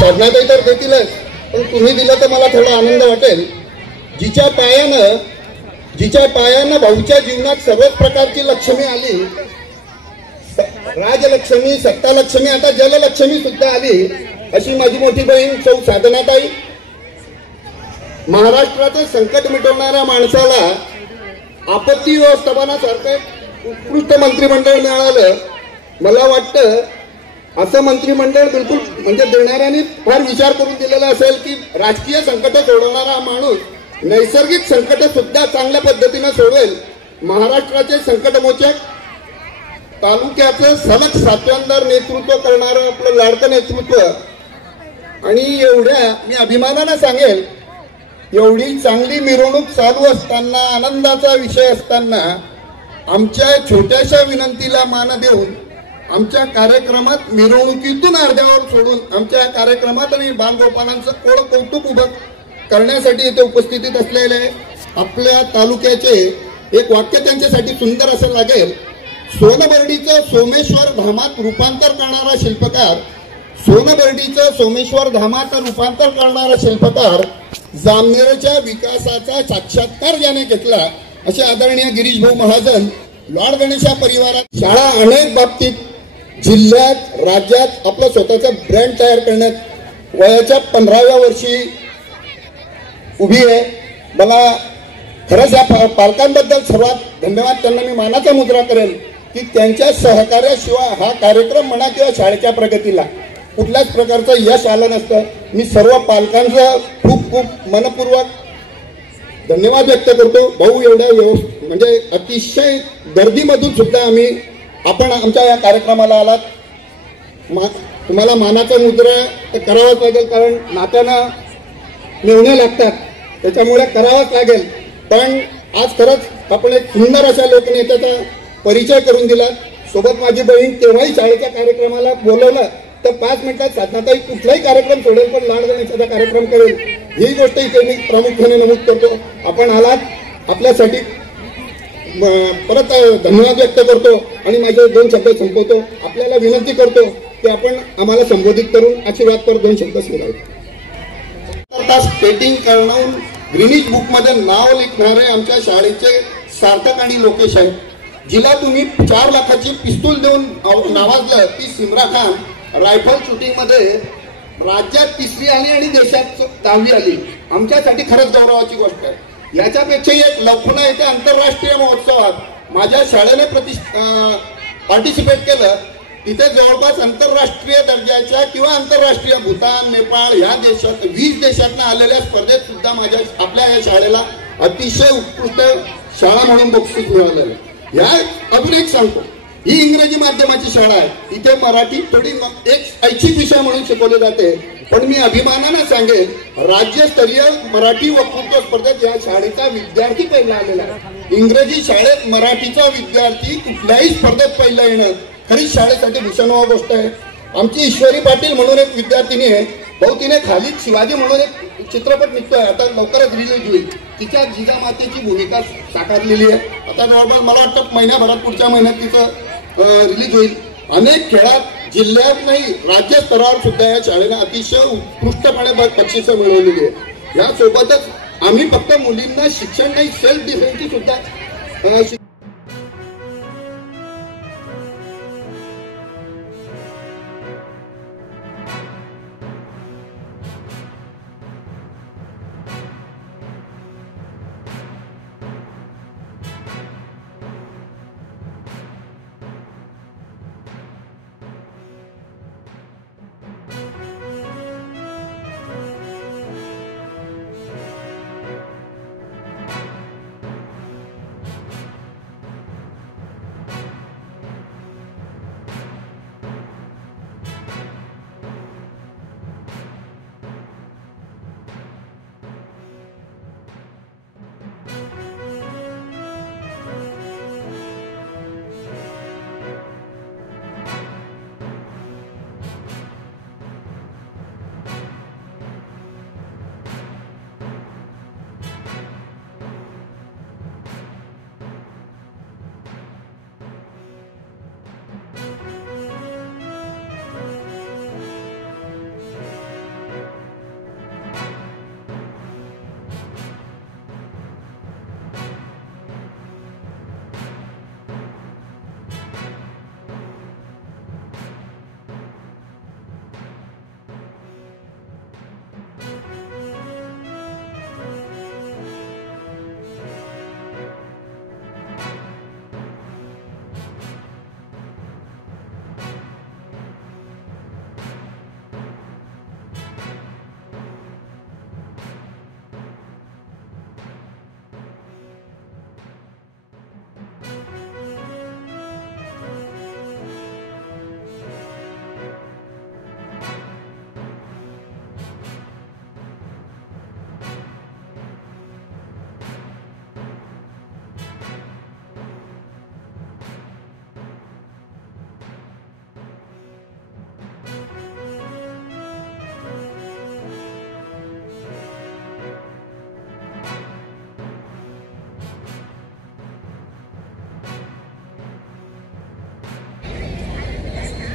साधनाताई तर देतीलच, पण तुम्ही दिलं तर मला थोडा आनंद वाटेल. जिच्या पायानं भाऊच्या जीवनात सर्वच प्रकारची लक्ष्मी आली, राजलक्ष्मी, सत्तालक्ष्मी, आता जललक्ष्मी सुद्धा आली, अशी माझी मोठी बहीण सौ साधनाताई. महाराष्ट्राचं संकट मिटवणाऱ्या माणसाला आपत्ती व्यवस्थापनासारखं उत्कृष्ट मंत्रिमंडळ मिळालं. मला वाटतं असं मंत्रिमंडळ बिलकुल म्हणजे देणाऱ्यांनी फार विचार करून दिलेला असेल की राजकीय संकट सोडवणारा माणूस नैसर्गिक संकट सुद्धा चांगल्या पद्धतीने सोडवेल. महाराष्ट्राचे संकटमोचक, तालुक्याचं सलग सातव्यांदार नेतृत्व करणारं आपलं लाडकं नेतृत्व. आणि एवढ्या मी अभिमानानं सांगेल, एवढी चांगली मिरवणूक चालू असताना, आनंदाचा विषय असताना, आमच्या छोट्याशा विनंतीला मान देऊन आमच्या कार्यक्रमात मिरवणुकीतून अर्ध्यावर सोडून आमच्या कार्यक्रमात आणि बालगोपालांचं कौतुक उभं करण्यासाठी इथे उपस्थितीत असलेले आपल्या तालुक्याचे एक वाक्य त्यांच्यासाठी सुंदर असं लागेल. सोनबर्डीचं सोमेश्वर धामात रूपांतर करणारा शिल्पकार, सोनबर्डीचं सोमेश्वर धामात रूपांतर करणारा शिल्पकार, जामनेरच्या विकासाचा साक्षात्कार ज्याने घेतला असे आदरणीय गिरीश भाऊ महाजन. लॉर्ड गणेशा परिवारात शाळा अनेक बाबतीत जिल्ह्यात, राज्यात आपला स्वतःचा ब्रँड तयार करण्यात वयाच्या 15व्या वर्षी उभी आहे. मला खरंच या पालकांबद्दल सर्वात धन्यवाद, त्यांना मी मानाचा मुद्रा करेल की त्यांच्या सहकार्याशिवाय हा कार्यक्रम म्हणा किंवा शाळेच्या प्रगतीला कुठल्याच प्रकारचं यश आलं नसतं. मी सर्व पालकांचं खूप खूप मनपूर्वक धन्यवाद व्यक्त करतो. भाऊ एवढ्या म्हणजे अतिशय गर्दीमधून सुद्धा आपण आमच्या या कार्यक्रमाला आलात. तुम्हाला मानाचा मुद्रा तर करावाच लागेल, कारण नात्यानं मिळवणे लागतात, त्याच्यामुळे करावाच लागेल. पण आज खरंच आपण एक सुंदर अशा लोकनेत्याचा परिचय करून दिला. सोबत माझी बहीण तेव्हाही शाळेच्या कार्यक्रमाला बोलवलं तर 5 मिनिटात साधनाताई कुठलाही कार्यक्रम सोडेल, पण लाड गणेशाचा कार्यक्रम करेल. ही गोष्ट इथे मी प्रामुख्याने नमूद करतो. आपण आलात, आपल्यासाठी परत धन्यवाद व्यक्त करतो आणि माझे 2 शब्द संपवतो. आपल्याला विनंती करतो की आपण आम्हाला संबोधित करून आशीर्वाद कर 2 शब्द सांगावे. स्केटिंग करून ग्रीनिज बुक मध्ये नाव लिखणारे आमच्या शाळेचे सार्थक आणि लोकेश आहेत. जिला तुम्ही 4 लाखाची पिस्तूल देऊन नावाजलं ती सिमरा खान रायफल शूटिंग मध्ये राज्यात 3री आली आणि देशात 10वी आली. आमच्यासाठी खरंच गौरवाची गोष्ट आहे. याच्यापेक्षा एक लखनौ येथे आंतरराष्ट्रीय महोत्सवात माझ्या शाळेने पार्टिसिपेट केलं. तिथे जवळपास आंतरराष्ट्रीय दर्जाच्या किंवा आंतरराष्ट्रीय भूतान, नेपाळ या देशात 20 देशातनं आलेल्या स्पर्धेत सुद्धा आपल्या या शाळेला अतिशय उत्कृष्ट शाळा म्हणून बक्षीस मिळालेलं. या अजून एक सांगतो, ही इंग्रजी माध्यमाची शाळा आहे. इथे मराठी थोडी एक ऐच्छिक विषय म्हणून शिकवले जाते, पण मी अभिमानानं सांगेन राज्यस्तरीय मराठी वक्तृत्व स्पर्धेत या शाळेचा विद्यार्थी पहिला आलेला आहे. इंग्रजी शाळेत मराठीचा विद्यार्थी कुठल्याही स्पर्धेत पहिला येणं खरीच शाळेसाठी भूषणावह गोष्ट आहे. आमची ईश्वरी पाटील म्हणून एक विद्यार्थिनी आहे. भाऊ, तिने खाली शिवाजी म्हणून एक चित्रपट निघतोय, आता लवकरच रिलीज होईल. तिच्या जिजामातेची भूमिका साकारलेली आहे. आता जवळपास मला वाटतं महिन्याभरात, पुढच्या महिन्यात तिचं रिलीज होईल. अनेक खेळात जिल्ह्यात नाही राज्य स्तरावर सुद्धा या शाळेने अतिशय उत्कृष्टपणे बक्षिसं मिळवलेली आहे. यासोबतच आम्ही फक्त मुलींना शिक्षण नाही, सेल्फ डिफेन्सची सुद्धा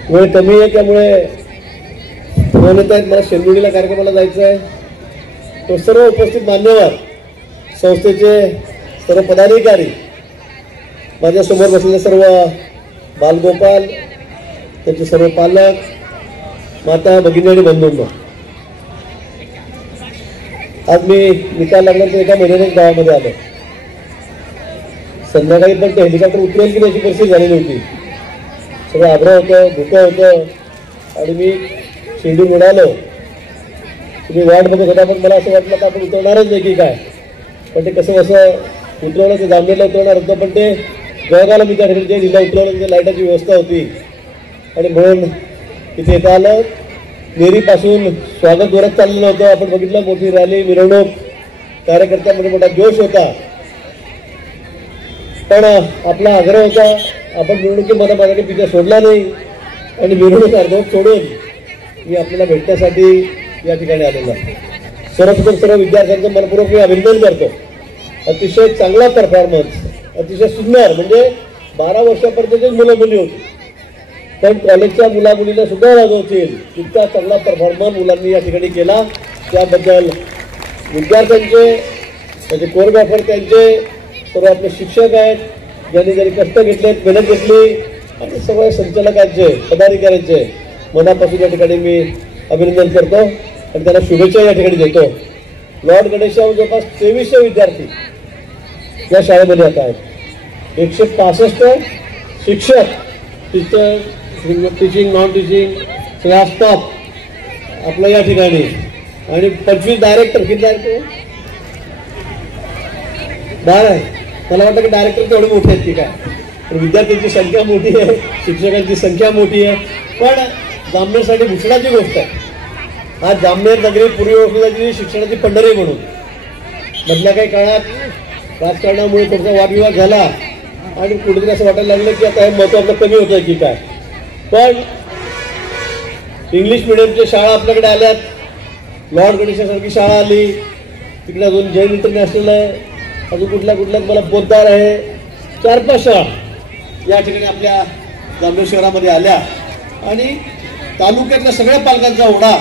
वेळ कमी आहे त्यामुळे बोलत आहेत. मला शेंदुरीला कार्यक्रमाला जायचं आहे. तो सर्व उपस्थित मान्यवर संस्थेचे सर्व पदाधिकारी, माझ्यासमोर बसलेले सर्व बालगोपाल, त्यांचे सर्व पालक, माता, भगिनी आणि बंधूंनो, आज मी निकाल लागल्यानंतर एका महिन्याने गावामध्ये आलो. संध्याकाळी पण ते हेलिकॉप्टर उतरेल की नाही अशी परिस्थिती झालेली होती. सगळं आग्रह होतं, धुकं होतं आणि मी शिर्डी मिळालो. तुम्ही वाट बघत होता, पण मला असं वाटलं का आपण उतरणारच नाही की काय. पण ते कसं उतरवलं, ते जामनेरला उतरवणार होतं, पण ते जळगावला मी त्या ठिकाणी जिल्हा उतरवलं, तिथे लाईटाची व्यवस्था होती आणि म्हणून तिथे येता आलं. नेरीपासून स्वागत जोरात चाललेलं होतं. आपण बघितलं, मोठी रॅली, मिरवणूक, कार्यकर्त्यांमध्ये मोठा जोश होता. पण आपला आग्रह होता, आपण मिरवणुकीमध्ये माझ्याकडे पिछा सोडला नाही आणि मिरवणूक अर्धवट सोडून मी आपल्याला भेटण्यासाठी या ठिकाणी आलेलो आहे. सर्वप्रथम सर्व विद्यार्थ्यांचं मनपूर्वक मी अभिनंदन करतो. अतिशय चांगला परफॉर्मन्स, अतिशय सुंदर. म्हणजे 12 वर्षापर्यंतचीच मुलं मुली होती, पण कॉलेजच्या मुला मुलीला सुद्धा वाजवतील इतका चांगला परफॉर्मन्स मुलांनी या ठिकाणी केला. त्याबद्दल विद्यार्थ्यांचे, म्हणजे कोरिओग्राफर त्यांचे, सर्व आपले शिक्षक आहेत ज्यांनी कष्ट घेतलेत, मेहनत घेतली, आणि सगळ्या संचालकांचे, पदाधिकाऱ्यांचे मनापासून या ठिकाणी मी अभिनंदन करतो आणि त्यांना शुभेच्छा या ठिकाणी देतो. लॉर्ड गणेशावर जवळपास 2300 विद्यार्थी या शाळेमध्ये आता आहेत. 165 शिक्षक, टीचर, टीचिंग, नॉन टीचिंग, सगळा स्टाफ आपलं या ठिकाणी, आणि 25 डायरेक्टर. किती डायरेक्टर? 12 आहे. मला वाटतं की डायरेक्टर तेवढे मोठे आहेत की काय. पण विद्यार्थ्यांची संख्या मोठी आहे, शिक्षकांची संख्या मोठी आहे. पण जामनेरसाठी भूषणाची गोष्ट आहे. आज जामनेर नगरी पूर्वी ओळखली जायची शिक्षणाची पंढरी म्हणून. मधल्या काही काळात राजकारणामुळे थोडासा वादविवाद झाला आणि कुठेतरी असं वाटायला लागलं की आता हे महत्त्व आपलं कमी होतं की काय. पण इंग्लिश मिडियमच्या शाळा आपल्याकडे आल्यात. लॉर्ड गणेशासारखी शाळा आली, तिकडे अजून जैन इंटरनॅशनल आहे, अजून कुठल्या मला पोद्दार आहे. 4-5 शाळा या ठिकाणी आपल्या जामनेर शहरामध्ये आल्या आणि तालुक्यातल्या सगळ्या पालकांचा ओढा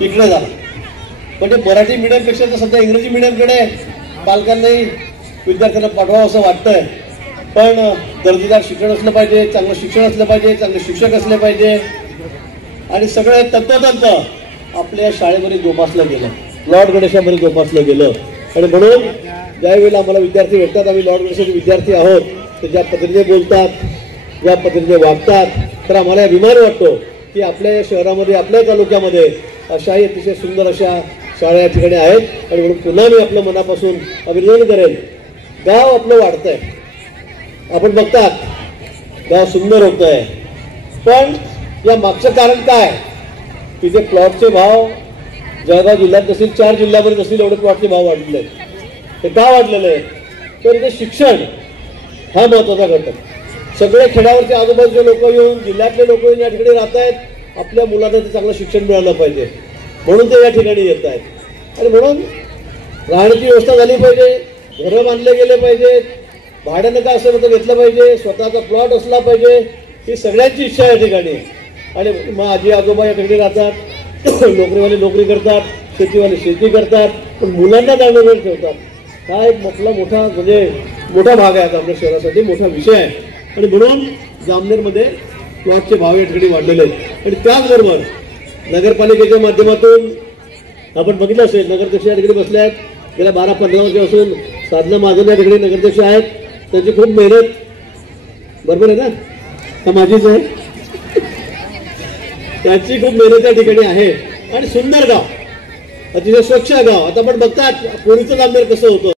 इकडे झाला. म्हणजे मराठी मीडियमपेक्षा तर सध्या इंग्रजी मीडियमकडे पालकांनाही विद्यार्थ्यांना पाठवावं असं वाटतंय. पण दर्जेदार शिक्षण असलं पाहिजे, चांगलं शिक्षण असलं पाहिजे, चांगले शिक्षक असले पाहिजे, आणि सगळं तंतोतंत आपल्या शाळेमध्ये जोपासलं गेलं, लॉर्ड गणेशामध्ये जोपासलं गेलं. आणि म्हणून ज्यावेळेला आम्हाला विद्यार्थी भेटतात, आम्ही लॉर्ड गणेशाचे विद्यार्थी आहोत, ते ज्या पद्धतीने बोलतात, ज्या पद्धतीने वागतात, तर आम्हाला अभिमान वाटतो की आपल्या या शहरामध्ये, आपल्या तालुक्यामध्ये अशाही अतिशय सुंदर अशा शाळा या ठिकाणी आहेत. आणि म्हणून पुन्हा मी आपलं मनापासून अभिनंदन करेन. गाव आपलं वाढतंय, आपण बघतात गाव सुंदर होत आहे, पण या मागचं कारण काय? तिथे प्लॉटचे भाव जळगाव जिल्ह्यात नसतील, 4 जिल्ह्यामध्ये नसतील एवढे प्लॉटचे भाव वाढलेले आहेत. ते का वाढलेले आहेत? तर इथे शिक्षण हा महत्त्वाचा घटक. सगळे खेड्यावरचे आजूबाजूचे लोक येऊन, जिल्ह्यातले लोक येऊन या ठिकाणी राहत आहेत. आपल्या मुलांना ते चांगलं शिक्षण मिळालं पाहिजे म्हणून ते या ठिकाणी येत आहेत. आणि म्हणून राहण्याची व्यवस्था झाली पाहिजे, घरं बांधले गेले पाहिजेत, भाड्यानं का असं होतं घेतलं पाहिजे, स्वतःचा प्लॉट असला पाहिजे, ही सगळ्यांची इच्छा या ठिकाणी. आणि मग आजी आजोबा या ठिकाणी राहतात, नोकरीवाले नोकरी करतात, शेतीवाले शेती करतात, पण मुलांना जाणीव ठेवतात. हा एक मोठा म्हणजे मोठा भाग आहे आपल्या शहरासाठी, मोठा विषय आहे. आणि म्हणून जामनेरमध्ये प्लॉटचे भाव या ठिकाणी वाढलेले आहेत. आणि त्याचबरोबर नगरपालिकेच्या माध्यमातून आपण बघितलं असेल, नगराध्यक्ष या ठिकाणी बसले आहेत. गेल्या 12-15 वर्षापासून साधना महाजन या ठिकाणी नगराध्यक्ष आहेत. त्यांची खूप मेहनत, बरोबर आहे ना, का माझीच आहे, त्याची खूप मेहनत या ठिकाणी आहे. आणि सुंदर गाव, अतिशय स्वच्छ गाव. आता आपण बघतात पूर्वीचं जामनेर कसं होतं.